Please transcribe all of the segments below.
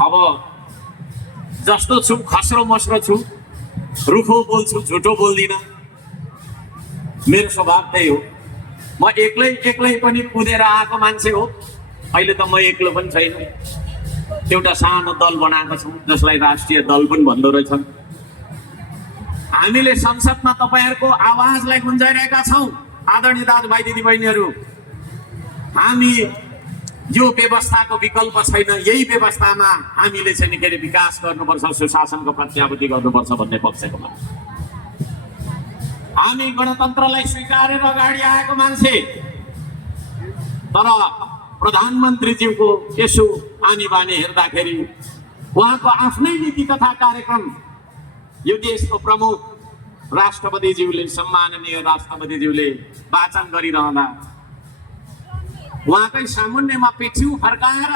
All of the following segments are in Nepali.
अब जस्तो छु खस्रो मस्रो छु, रुखो बोल्छु, झुटो बोल्दिनँ। मेरो स्वभाव त्यही हो। म एक्लै पनि कुदेर आएको मान्छे हो। अहिले त म एक्लो पनि छैन, एउटा सानो दल बनाएको छौँ जसलाई राष्ट्रिय दल पनि भन्दो रहेछन्। हामीले संसदमा तपाईहरुको आवाजलाई गुन्जाइरहेका छौँ। आदरणीय दाजुभाइ दिदीबहिनीहरू, हामी यो व्यवस्थाको विकल्प छैन। यही व्यवस्थामा हामीले चाहिँ के अरे विकास गर्नुपर्छ, सुशासनको प्रत्याभूति गर्नुपर्छ भन्ने पक्षको मान्छे। हामी गणतन्त्रलाई स्वीकारेर अगाडि आएको मान्छे। तर प्रधानमन्त्रीज्यूको यसो आनी बानी हेर्दाखेरि उहाँको आफ्नै नीति तथा कार्यक्रम यो देशको प्रमुख राष्ट्रपतिज्यूले, सम्माननीय राष्ट्रपतिज्यूले वाचन गरिरहँदा उहाँकै सामुन्नेमा पिठ्यौँ फर्काएर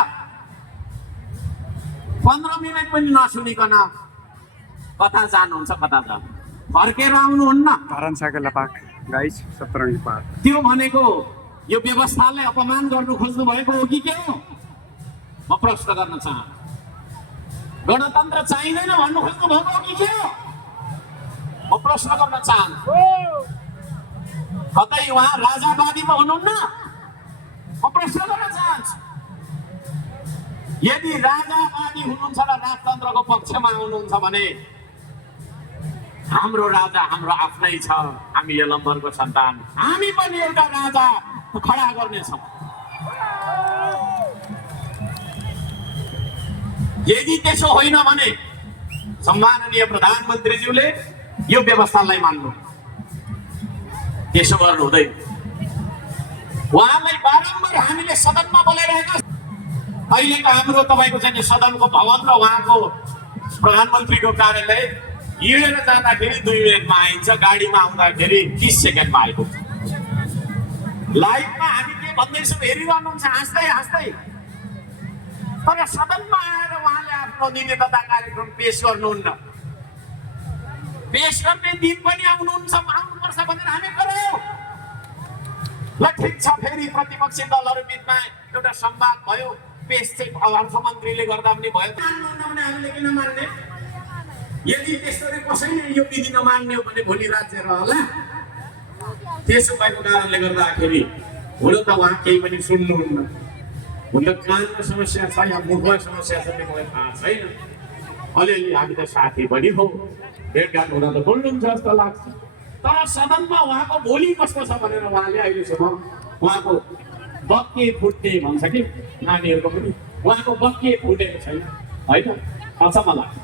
15 मिनट पनि नसुनिकन कता जानुहुन्छ, कता जानु, फर्केर आउनुहुन्न। त्यो भनेको यो व्यवस्थालाई अपमान गर्नु खोज्नु भएको हो कि के हो? म प्रश्न गर्न चाहन्छु। गणतन्त्र चाहिँदैन भन्नु खोज्नु भएको हो कि के हो? म प्रश्न गर्न चाहन्छु। कतै उहाँ राजावादीमा हुनुहुन्न? म प्रश्न गर्न चाहन्छु। यदि राजावादी हुनुहुन्छ र राजतन्त्रको पक्षमा हुनुहुन्छ भने हाम्रो राजा हाम्रो आफ्नै छ। हामी यलम्बरको सन्तान, हामी पनि एउटा राजा खडा गर्नेछौँ। यदि त्यसो होइन भने सम्माननीय प्रधानमन्त्रीज्यूले यो व्यवस्थालाई मान्नु, त्यसो गर्नु हुँदैन। उहाँलाई बारम्बार हामीले सदनमा बोलाइरहेका छौँ। अहिलेको हाम्रो तपाईँको चाहिँ सदनको भवन र उहाँको प्रधानमन्त्रीको कार्यालय हिँडेर जाँदाखेरि 2 मिनटमा आइन्छ, गाडीमा आउँदाखेरि 30 सेकेन्डमा आइपुग्छ। लाइभमा हामी के भन्दैछौँ हेरिरहनुहुन्छ हाँस्दै हाँस्दै। तर सदनमा आएर उहाँले आफ्नो नीति तथा कार्यक्रम पेश गर्नुहुन्न। पेश गर्ने दिन पनि आउनुपर्छ भनेर हामी गऱ्यौँ। ल ठिक छ, फेरि प्रतिपक्षी दलहरू बिचमा एउटा संवाद भयो, पेश चाहिँ अर्थमन्त्रीले गर्दा पनि भयो। मान्नुहुन्न भने हामीले किन मान्ने? यदि त्यसरी कसैले यो विधि नमान्ने हो भने भोलि राज्य रहला। त्यसो भएको कारणले गर्दाखेरि हुन त उहाँ केही पनि सुन्नुहुन्न। हुन त कानको समस्या छ या मुखको समस्या छ त्यो मलाई थाहा छैन। अलिअलि हामी त साथी पनि हौ, भेटघाट हुन त बोल्नुहुन्छ जस्तो लाग्छ। तर सदनमा उहाँको बोली कस्तो छ भनेर उहाँले अहिलेसम्म उहाँको बक्के फुट्ने भन्छ कि नानीहरूको पनि, उहाँको बक्के फुटेको छैन। होइन, अचम्म लाग्छ।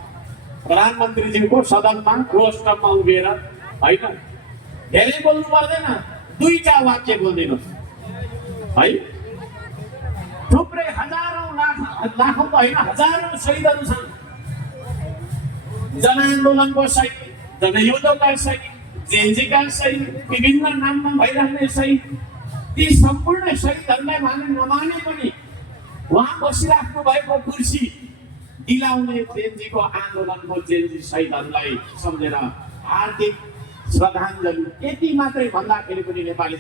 प्रधानमन्त्रीज्यूको सदनमा रोस्टरमा उभिएर होइन, धेरै बोल्नु पर्दैन, 2टा वाक्य बोलिदिनुहोस् है। थुप्रै हजारौँ लाखौँ त होइन, हजारौँ शहीदहरू छन्। जनआन्दोलनको शहीद, जनयुद्धका शहीद, जेएनजीका शहीद, विभिन्न नाममा भइरहने शहीद, ती सम्पूर्ण शहीदहरूलाई उहाँले नमाने पनि उहाँ बसिराख्नु भएको कुर्सी दिलाउने जेएनजीको आन्दोलनको जेएनजी शहीदहरूलाई सम्झेर हार्दिक श्रद्धाञ्जली। यति मात्रै भन्दाखेरि पनि नेपाली